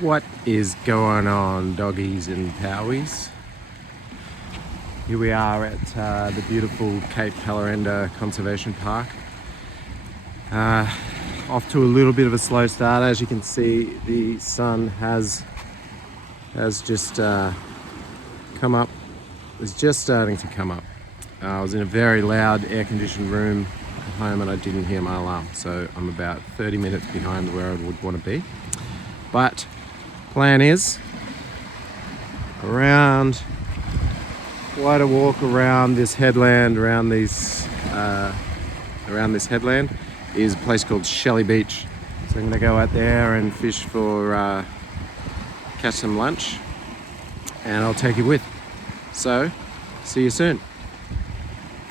What is going on, doggies and powies? Here we are at the beautiful Cape Pallarenda Conservation Park. Off to a little bit of a slow start. As you can see, the sun has just come up. It's just starting to come up. I was in a very loud air-conditioned room at home and I didn't hear my alarm, so I'm about 30 minutes behind where I would want to be. But plan is around quite a walk around this headland. Around this headland is a place called Shelly Beach. So I'm going to go out there and fish for catch some lunch, and I'll take you with. So see you soon.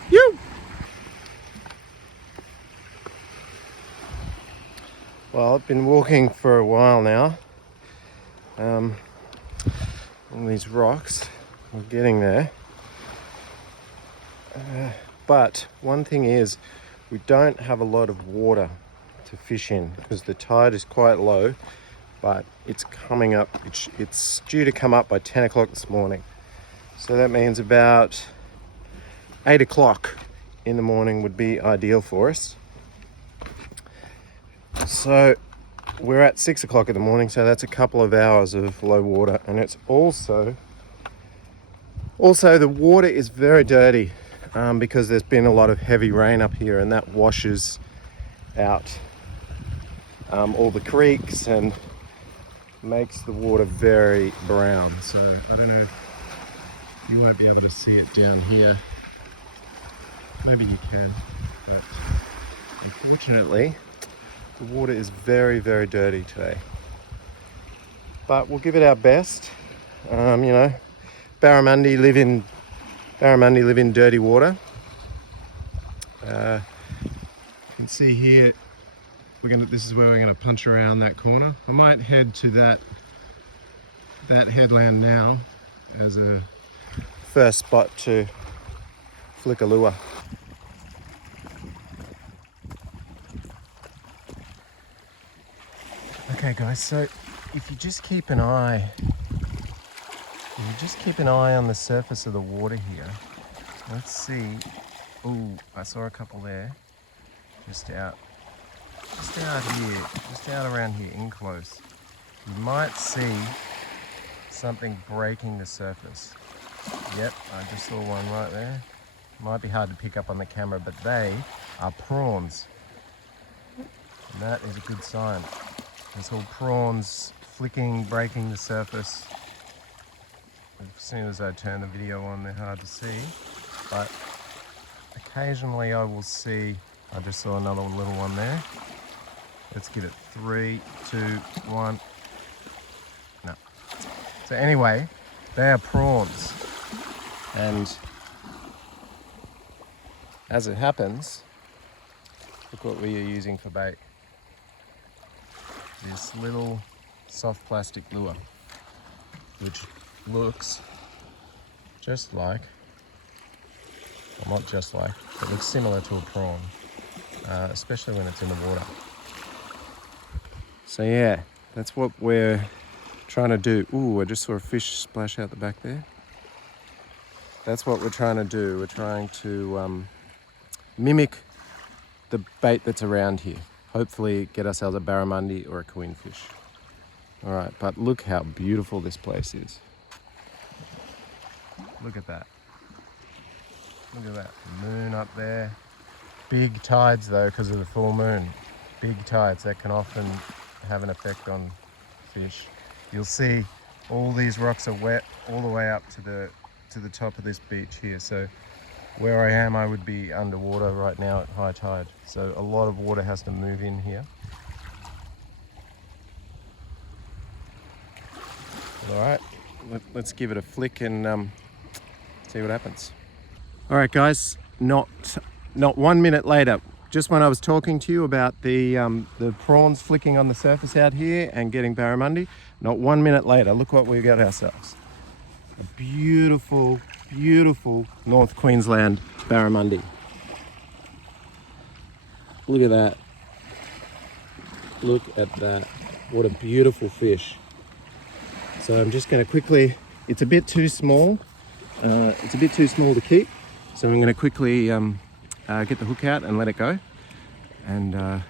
You. Well, I've been walking for a while now. On these rocks, we're getting there. But one thing is, we don't have a lot of water to fish in because the tide is quite low, but it's coming up. It's due to come up by 10 o'clock this morning. So that means about 8 o'clock in the morning would be ideal for us. So we're at 6 o'clock in the morning, so that's a couple of hours of low water, and it's also the water is very dirty because there's been a lot of heavy rain up here, and that washes out all the creeks and makes the water very brown. So I don't know, you won't be able to see it down here. Maybe you can, but unfortunately the water is very, very dirty today. But we'll give it our best. Barramundi live in dirty water. You can see here, this is where we're gonna punch around that corner. I might head to that headland now as a first spot to flick a lure. Okay guys, so if you just keep an eye on the surface of the water here, let's see. Ooh, I saw a couple there, just out around here, in close. You might see something breaking the surface. Yep, I just saw one right there. Might be hard to pick up on the camera, but they are prawns. And that is a good sign. There's all prawns flicking, breaking the surface. As soon as I turn the video on, they're hard to see. But occasionally I will see, I just saw another little one there. Let's get it. 3, 2, 1. No. So anyway, they are prawns. And as it happens, look what we are using for bait. This little soft plastic lure, which looks just like, well, not just like, but looks similar to a prawn, especially when it's in the water. So yeah, that's what we're trying to do. Ooh, I just saw a fish splash out the back there. That's what we're trying to do. We're trying to mimic the bait that's around here. Hopefully get ourselves a barramundi or a queenfish. All right, but look how beautiful this place is. Look at that. Look at that moon up there. Big tides though, because of the full moon. Big tides that can often have an effect on fish. You'll see all these rocks are wet all the way up to the top of this beach here. So where I am, I would be underwater right now at high tide. So a lot of water has to move in here. All right, let's give it a flick and see what happens. All right, guys, not 1 minute later, just when I was talking to you about the prawns flicking on the surface out here and getting barramundi, not 1 minute later, look what we got ourselves. A beautiful, beautiful North Queensland barramundi. Look at that. Look at that. What a beautiful fish. So I'm just going to quickly, it's a bit too small. It's a bit too small to keep. So I'm going to quickly get the hook out and let it go. And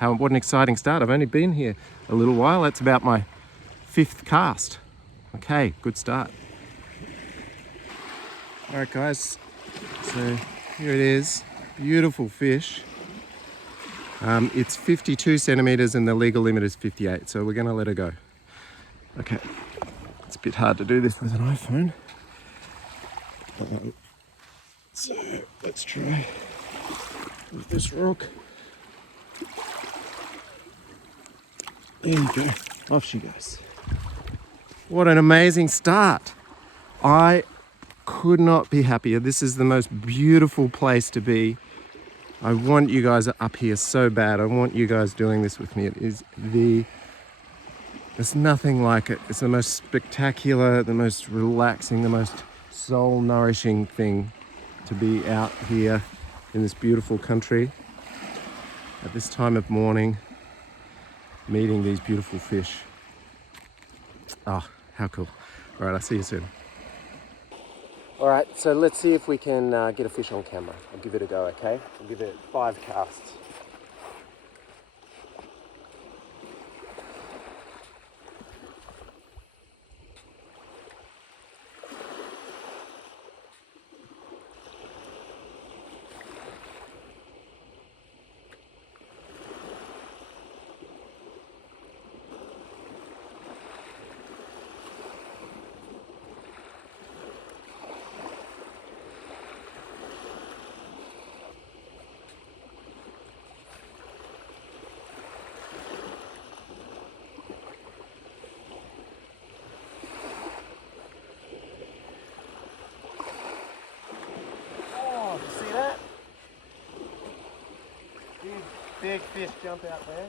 what an exciting start. I've only been here a little while. That's about my 5th cast. Okay, good start. All right, guys. So here it is. Beautiful fish. It's 52 centimeters and the legal limit is 58. So we're going to let her go. Okay. It's a bit hard to do this with an iPhone. So let's try with this rock. There you go. Off she goes. What an amazing start. I could not be happier. This is the most beautiful place to be. I want you guys up here so bad. I want you guys doing this with me. It is there's nothing like it. It's the most spectacular, the most relaxing, the most soul nourishing thing to be out here in this beautiful country at this time of morning, meeting these beautiful fish. Ah, how cool. All right, I'll see you soon. All right, so let's see if we can get a fish on camera. I'll give it a go, okay? I'll give it 5 casts. Big fish jump out there.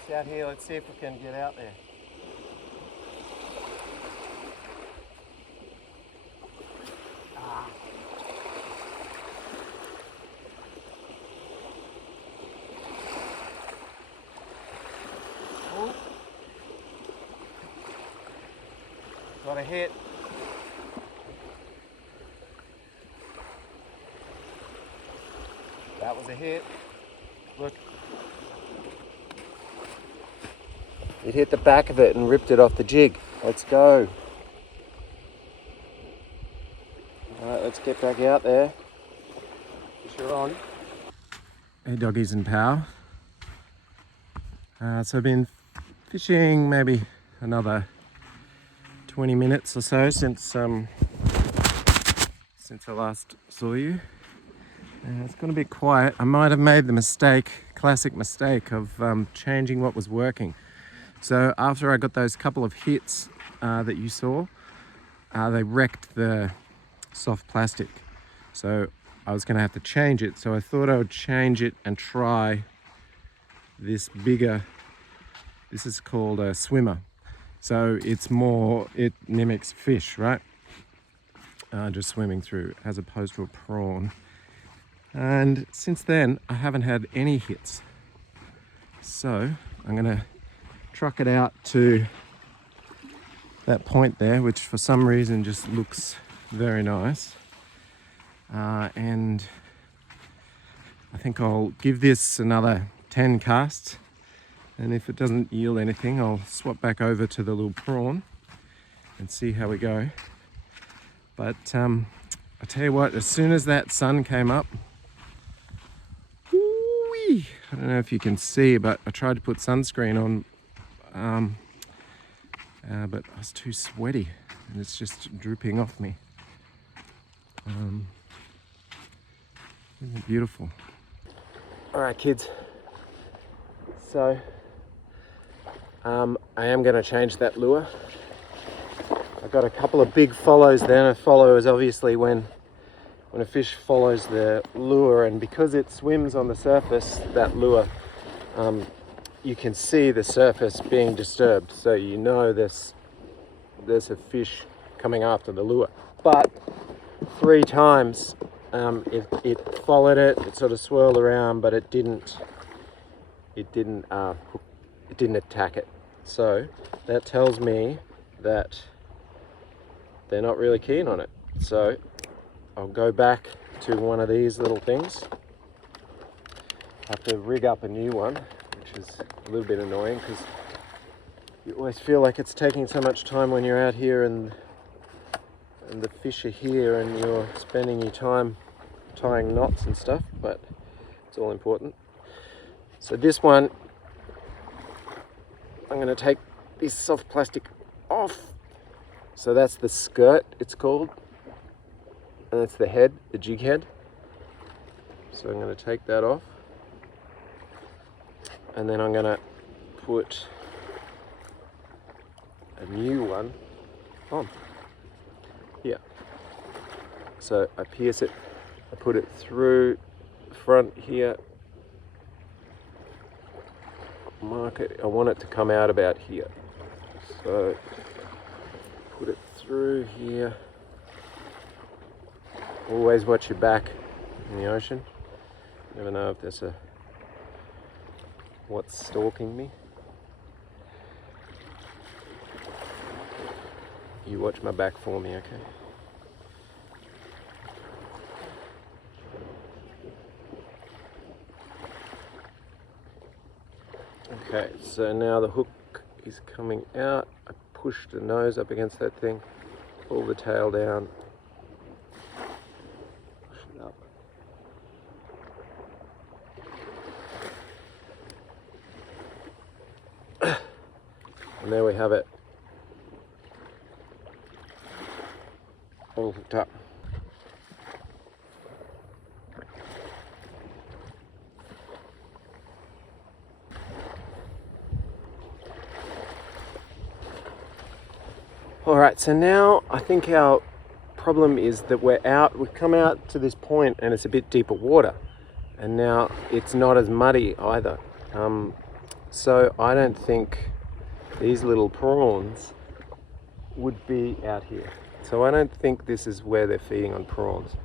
It's out here, let's see if we can get out there. Oh. Got a hit. That was a hit. Look. It hit the back of it and ripped it off the jig. Let's go. Alright, let's get back out there. Fish are on. Hey doggies and pal. So I've been fishing maybe another 20 minutes or so since I last saw you. It's gone a bit quiet. I might have made the classic mistake of changing what was working. So after I got those couple of hits that you saw, they wrecked the soft plastic. So I was going to have to change it. So I thought I would change it and try this bigger, this is called a swimmer. So it mimics fish, right? Just swimming through as opposed to a prawn. And since then, I haven't had any hits. So I'm gonna truck it out to that point there, which for some reason just looks very nice. And I think I'll give this another 10 casts. And if it doesn't yield anything, I'll swap back over to the little prawn and see how we go. But I tell you what, as soon as that sun came up, I don't know if you can see, but I tried to put sunscreen on, but I was too sweaty and it's just drooping off me. Isn't it beautiful? All right, kids. So I am going to change that lure. I've got a couple of big follows then. A follow is obviously when a fish follows the lure, and because it swims on the surface, that lure, you can see the surface being disturbed, so you know there's a fish coming after the lure. But 3 times it followed it, it sort of swirled around, but it didn't hook it didn't attack it. So that tells me that they're not really keen on it. So I'll go back to one of these little things. I have to rig up a new one, which is a little bit annoying because you always feel like it's taking so much time when you're out here and the fish are here and you're spending your time tying knots and stuff, but it's all important. So this one, I'm going to take this soft plastic off. So that's the skirt, it's called, and that's the head, the jig head. So I'm going to take that off, and then I'm going to put a new one on here. So I pierce it, I put it through the front here, mark it, I want it to come out about here. So put it through here. Always watch your back in the ocean. You never know if there's what's stalking me. You watch my back for me, okay? Okay, so now the hook is coming out. I push the nose up against that thing, pull the tail down, push it up. And there we have it, all hooked up. Alright, so now I think our problem is that we've come out to this point and it's a bit deeper water, and now it's not as muddy either. So I don't think these little prawns would be out here. So I don't think this is where they're feeding on prawns.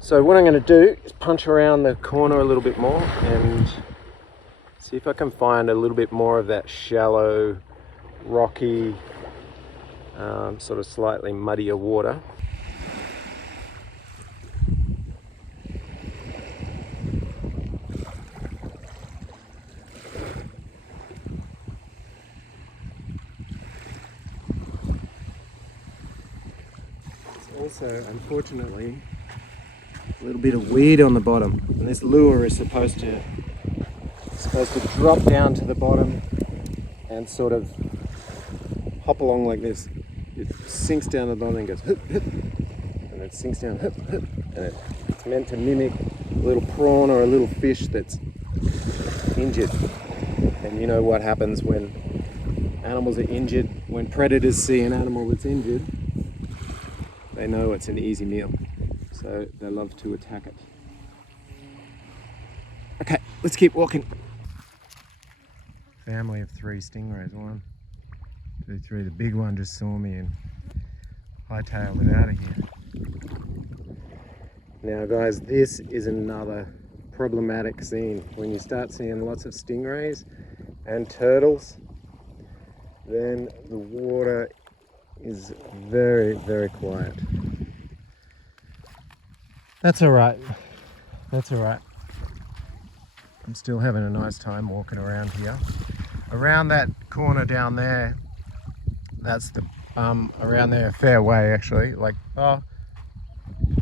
So what I'm going to do is punch around the corner a little bit more and see if I can find a little bit more of that shallow, rocky, sort of slightly muddier water. There's also, unfortunately, a little bit of weed on the bottom, and this lure is supposed to drop down to the bottom and sort of hop along like this. It sinks down to the bottom and goes hip, hip, and it sinks down hip, hip, and it's meant to mimic a little prawn or a little fish that's injured. And you know what happens when animals are injured, when predators see an animal that's injured, they know it's an easy meal, so they love to attack it. Okay, let's keep walking. Family of 3 stingrays, 1, 2, 3. The big one just saw me and hightailed it out of here. Now guys, this is another problematic scene. When you start seeing lots of stingrays and turtles, then the water is very, very quiet. That's all right. That's all right. I'm still having a nice time walking around here. Around that corner down there, that's the around there a fair way actually. Like, oh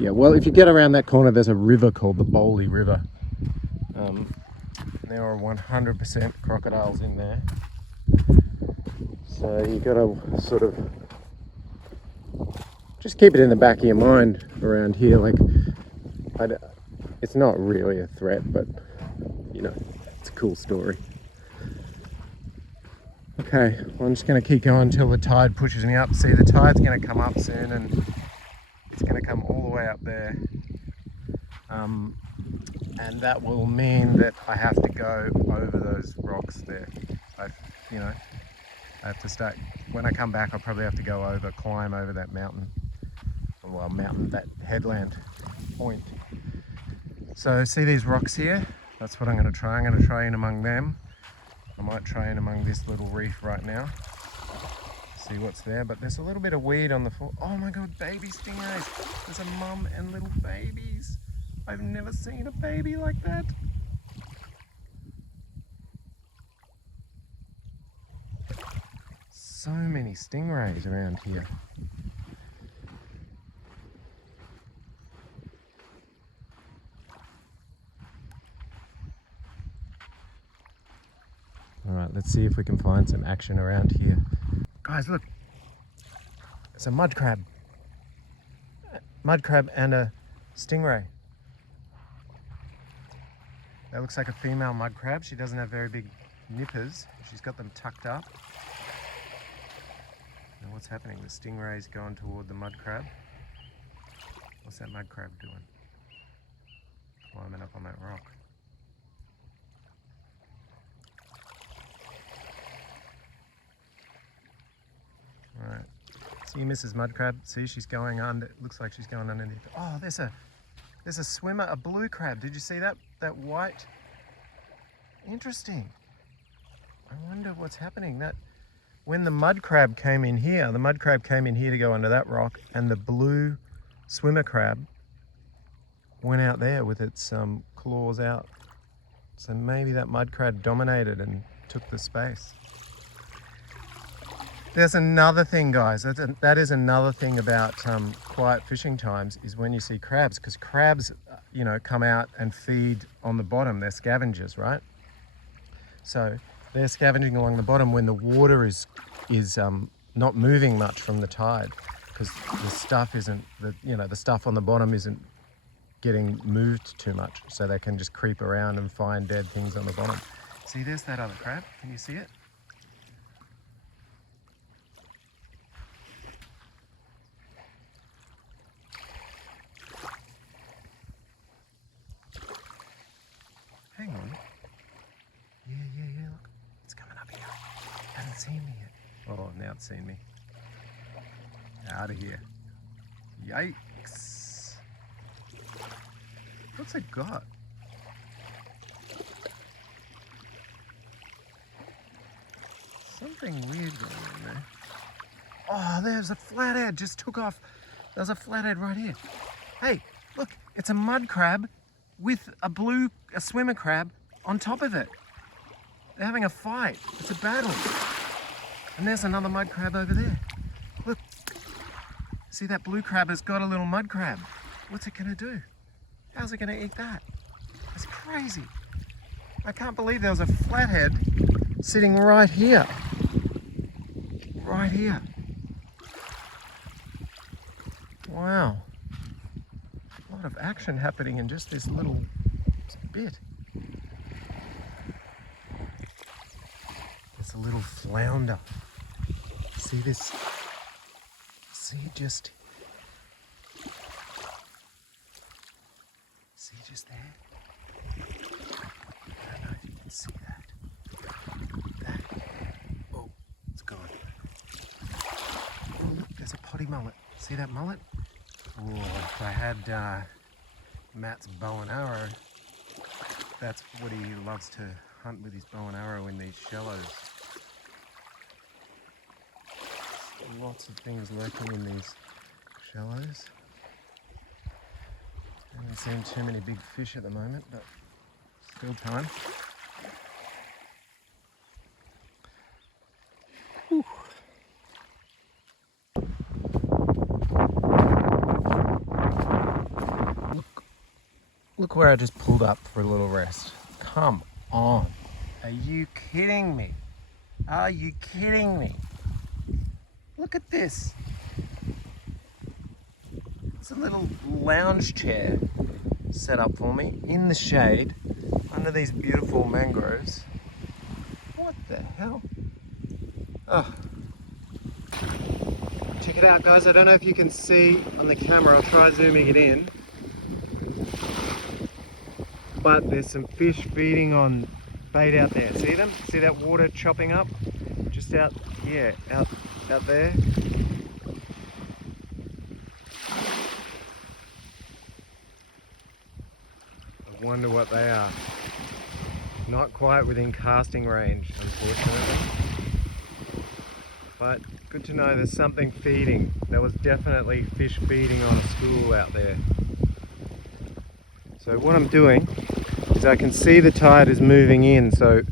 yeah, well, if you get around that corner, there's a river called the Bowley River. There are 100% crocodiles in there. So you gotta sort of just keep it in the back of your mind around here. Like, it's not really a threat, but you know, it's a cool story. Okay, well, I'm just going to keep going until the tide pushes me up. See, the tide's going to come up soon and it's going to come all the way up there. And that will mean that I have to go over those rocks there. I have to start, when I come back, I'll probably have to go over, climb over that mountain. Well, that headland point. So see these rocks here? That's what I'm going to try. I'm going to try in among them I might try in among this little reef right now. See what's there, but there's a little bit of weed on the floor. Oh my god, baby stingrays. There's a mum and little babies. I've never seen a baby like that. So many stingrays around here. Alright, let's see if we can find some action around here. Guys, look. It's a mud crab. Mud crab and a stingray. That looks like a female mud crab. She doesn't have very big nippers. She's got them tucked up. Now what's happening? The stingray's going toward the mud crab. What's that mud crab doing? Climbing up on that rock. Right. See Mrs. Mud Crab? See, she's going under. Looks like she's going underneath. Oh, there's a swimmer, a blue crab. Did you see that? That white. Interesting. I wonder what's happening. That when the mud crab came in here, the mud crab came in here to go under that rock, and the blue swimmer crab went out there with its claws out. So maybe that mud crab dominated and took the space. There's another thing, guys. That is another thing about quiet fishing times is when you see crabs, because crabs, you know, come out and feed on the bottom. They're scavengers, right? So they're scavenging along the bottom when the water is not moving much from the tide, because the stuff isn't, the stuff on the bottom isn't getting moved too much, so they can just creep around and find dead things on the bottom. See, there's that other crab. Can you see it? Hang on. Yeah, look. It's coming up here. Hasn't seen me yet. Oh, now it's seen me. Out of here. Yikes. What's it got? Something weird going on there. Oh, there's a flathead. Just took off. There's a flathead right here. Hey, look. It's a mud crab with a swimmer crab on top of it. They're having a fight. It's a battle. And there's another mud crab over there. Look. See, that blue crab has got a little mud crab. What's it gonna do? How's it gonna eat that? It's crazy. I can't believe there was a flathead sitting right here. Right here. Wow. A lot of action happening in just this little bit. It's a little flounder. See this? See just there? I don't know if you can see that. Oh, it's gone. Oh, look, there's a potty mullet. See that mullet? Oh, if I had Matt's bow and arrow, that's what he loves to hunt with his bow and arrow in these shallows. Lots of things lurking in these shallows. I haven't seen too many big fish at the moment, but still time. Whew. Look where I just pulled up for a little rest. Come on. Are you kidding me? Are you kidding me? Look at this. It's a little lounge chair set up for me in the shade under these beautiful mangroves. What the hell? Oh. Check it out, guys. I don't know if you can see on the camera. I'll try zooming it in. But there's some fish feeding on bait out there. See them? See that water chopping up? Just out, yeah, out there. I wonder what they are. Not quite within casting range, unfortunately. But good to know there's something feeding. There was definitely fish feeding on a school out there. So what I'm doing is I can see the tide is moving in. So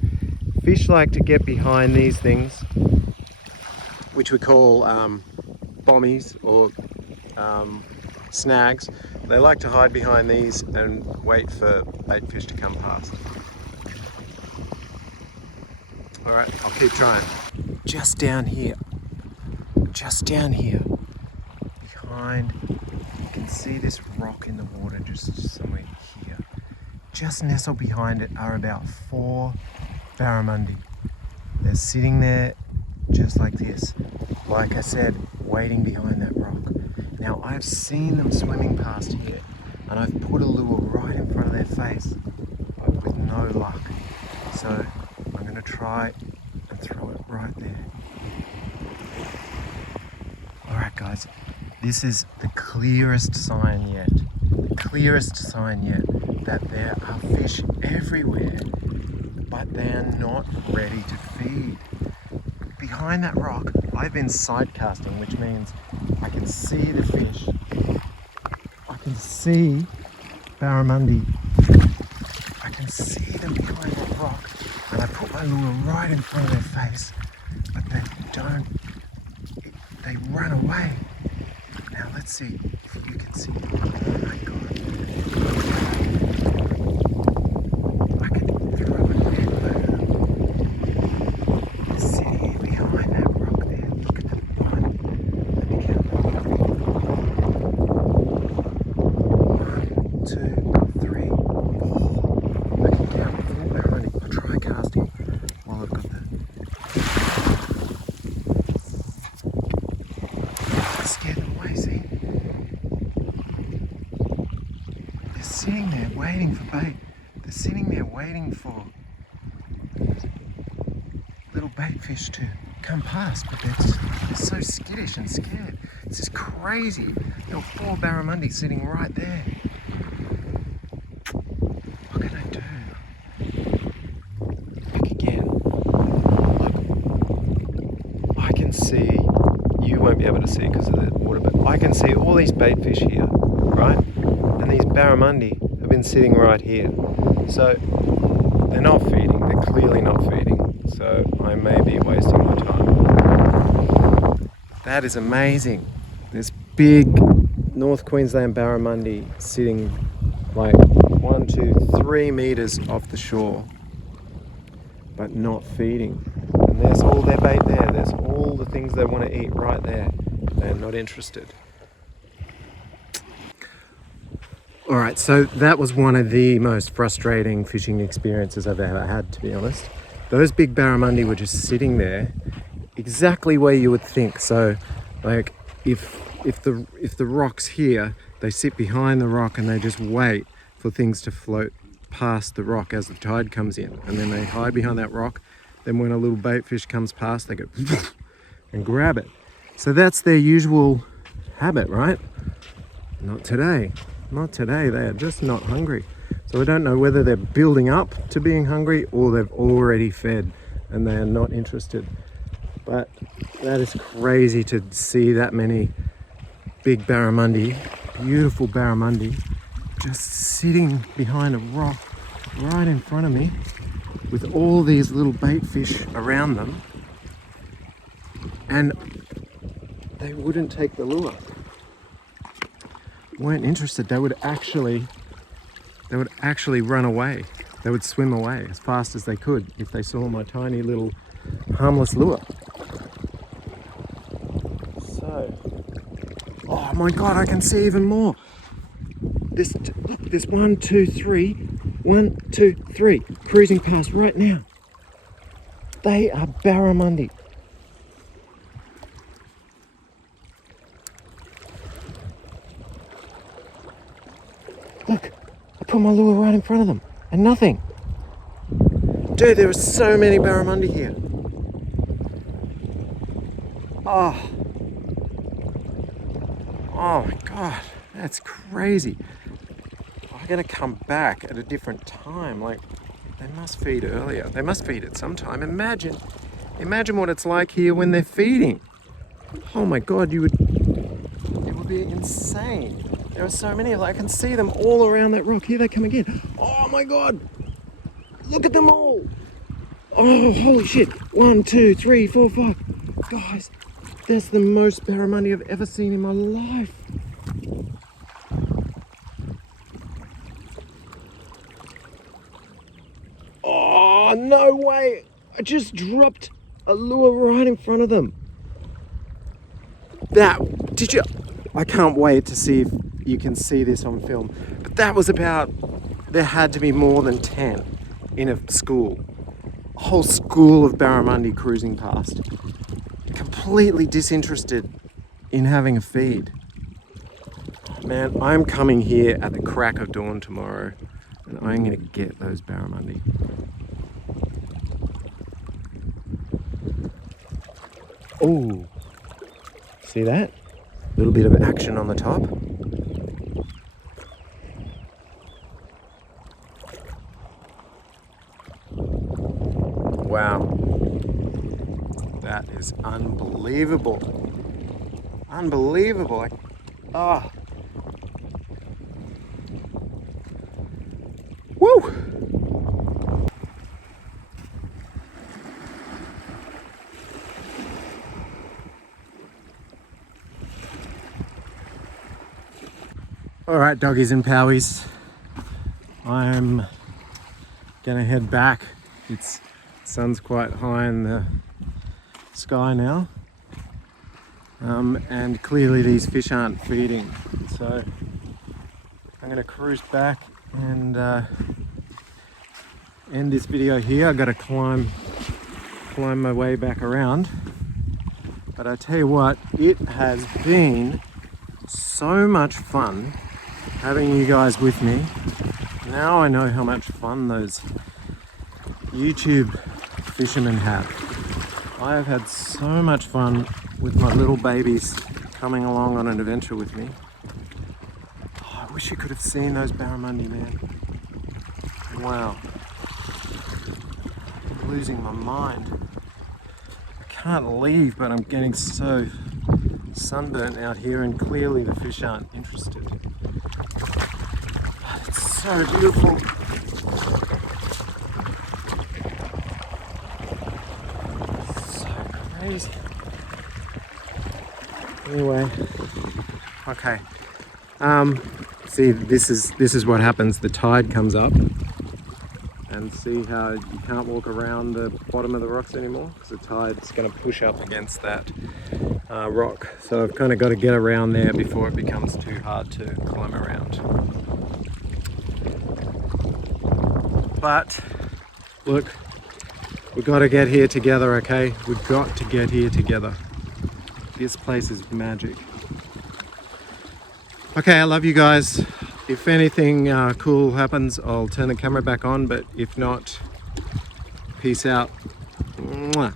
fish like to get behind these things, which we call bommies or snags. They like to hide behind these and wait for bait fish to come past. All right, I'll keep trying. Just down here, behind, you can see this rock in the water just somewhere here. Just nestled behind it are about 4 barramundi. They're sitting there just like this, like I said, waiting behind that rock. Now I've seen them swimming past here and I've put a lure right in front of their face, but with no luck. So I'm going to try and throw it right there. Alright guys, this is the clearest sign yet that there are fish everywhere, but they're not ready to feed. Behind that rock, I've been side casting, which means I can see the fish. I can see barramundi. I can see them behind that rock, and I put my lure right in front of their face, but they run away. Now let's see if you can see. Oh my god. I can throw a net over them. They're sitting behind that rock there. Look at them. One. Let me count them. 1, 2, 3, 4. I can count 4 barramundi. I'll try casting while I've got the... Scare them away, see? They're sitting there waiting for bait. They're sitting there waiting for little bait fish to come past, but they're so skittish and scared. It's just crazy. There were 4 barramundi sitting right there. What can I do? Look again. Look. I can see, you won't be able to see because of the water, but I can see all these bait fish here, right? And these barramundi have been sitting right here. So they're not feeding, they're clearly not feeding. So I may be wasting my time. That is amazing. There's big North Queensland barramundi sitting like 1, 2, 3 meters off the shore, but not feeding. And there's all their bait there. There's all the things they want to eat right there. They're not interested. All right, so that was one of the most frustrating fishing experiences I've ever had, to be honest. Those big barramundi were just sitting there exactly where you would think. So like if the rock's here, they sit behind the rock and they just wait for things to float past the rock as the tide comes in, and then they hide behind that rock. Then when a little bait fish comes past, they go and grab it. So that's their usual habit, right? Not today. Not today. They are just not hungry. So I don't know whether they're building up to being hungry or they've already fed and they are not interested. But that is crazy to see that many big barramundi, beautiful barramundi, just sitting behind a rock right in front of me with all these little bait fish around them, and they wouldn't take the lure. Weren't interested. They would actually run away. They would swim away as fast as they could if they saw my tiny little harmless lure. So, oh my god, I can see even more. Look, there's 1, 2, 3, 1, 2, 3 cruising past right now. They are barramundi. Look, I put my lure right in front of them and nothing. Dude, there are so many barramundi here. Oh my god, that's crazy. I'm gonna come back at a different time. Like, They must feed earlier. They must feed at some time. Imagine what it's like here when they're feeding. Oh my God, it would be insane. There are so many of them. I can see them all around that rock. Here they come again. Oh my God, look at them all. Oh, holy shit. 1, 2, 3, 4, 5. Guys, that's the most barramundi I've ever seen in my life. Oh, no way. I just dropped a lure right in front of them. I can't wait to see if you can see this on film. But that was there had to be more than 10 in a school. A whole school of barramundi cruising past. Completely disinterested in having a feed. Man, I'm coming here at the crack of dawn tomorrow and I'm gonna get those barramundi. Oh, see that? A little bit of action on the top. Wow, that is unbelievable. Unbelievable. Woo! All right, doggies and powies, I'm gonna head back. Sun's quite high in the sky now, and clearly these fish aren't feeding, so I'm gonna cruise back and end this video here. I've got to climb my way back around, but I tell you what, it has been so much fun having you guys with me. Now I know how much fun those YouTube fishermen have. I have had so much fun with my little babies coming along on an adventure with me. Oh, I wish you could have seen those barramundi, man. Wow. I'm losing my mind. I can't leave, but I'm getting so sunburnt out here, and clearly the fish aren't interested. But it's so beautiful. Crazy. Anyway, okay. See, this is what happens. The tide comes up, and see how you can't walk around the bottom of the rocks anymore because the tide's going to push up against that rock. So I've kind of got to get around there before it becomes too hard to climb around. But look, we've got to get here together, okay? We've got to get here together. This place is magic. Okay, I love you guys. If anything cool happens, I'll turn the camera back on, but if not, peace out. Mwah.